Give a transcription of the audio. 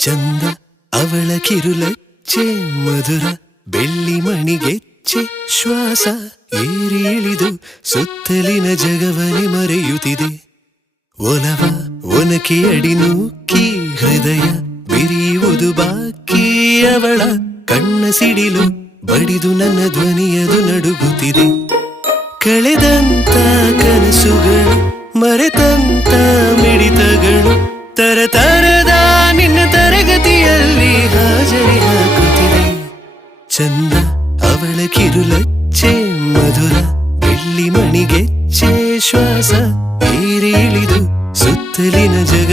ಚಂದ ಅವಳ ಕಿರುಲಚ್ಚೆ ಮಧುರ ಬೆಳ್ಳಿ ಮಣಿಗೆಚ್ಚೆ ಶ್ವಾಸ ಏರಿ ಇಳಿದು ಸುತ್ತಲಿನ ಜಗವನೆ ಮರೆಯುತ್ತಿದೆ. ಒಲವ ಒನಕೆ ಅಡಿ ನೂಕಿ ಹೃದಯ ಬಿರಿಯುವುದು ಬಾಕಿ. ಅವಳ ಕಣ್ಣ ಸಿಡಿಲು ಬಡಿದು ನನ್ನ ಧ್ವನಿಯದು ನಡುಗುತ್ತಿದೆ. ಕಳೆದಂತ ಕನಸುಗಳು ಮರೆತಂತ ಮಿಡಿತಗಳು ತರತರದ ನಿನ್ನ ತರಗತಿಯಲ್ಲಿ ಹಾಜರಿ ಹಾಕುತ್ತಿದೆ. ಚಂದ ಅವಳ ಕಿರುಲಚ್ಚೆ ಮಧುರ ಬೆಳ್ಳಿ ಮಣಿಗೆಚ್ಚೆ ಶ್ವಾಸ ಏರಿ ಇಳಿದು ಸುತ್ತಲಿನ ಜಗ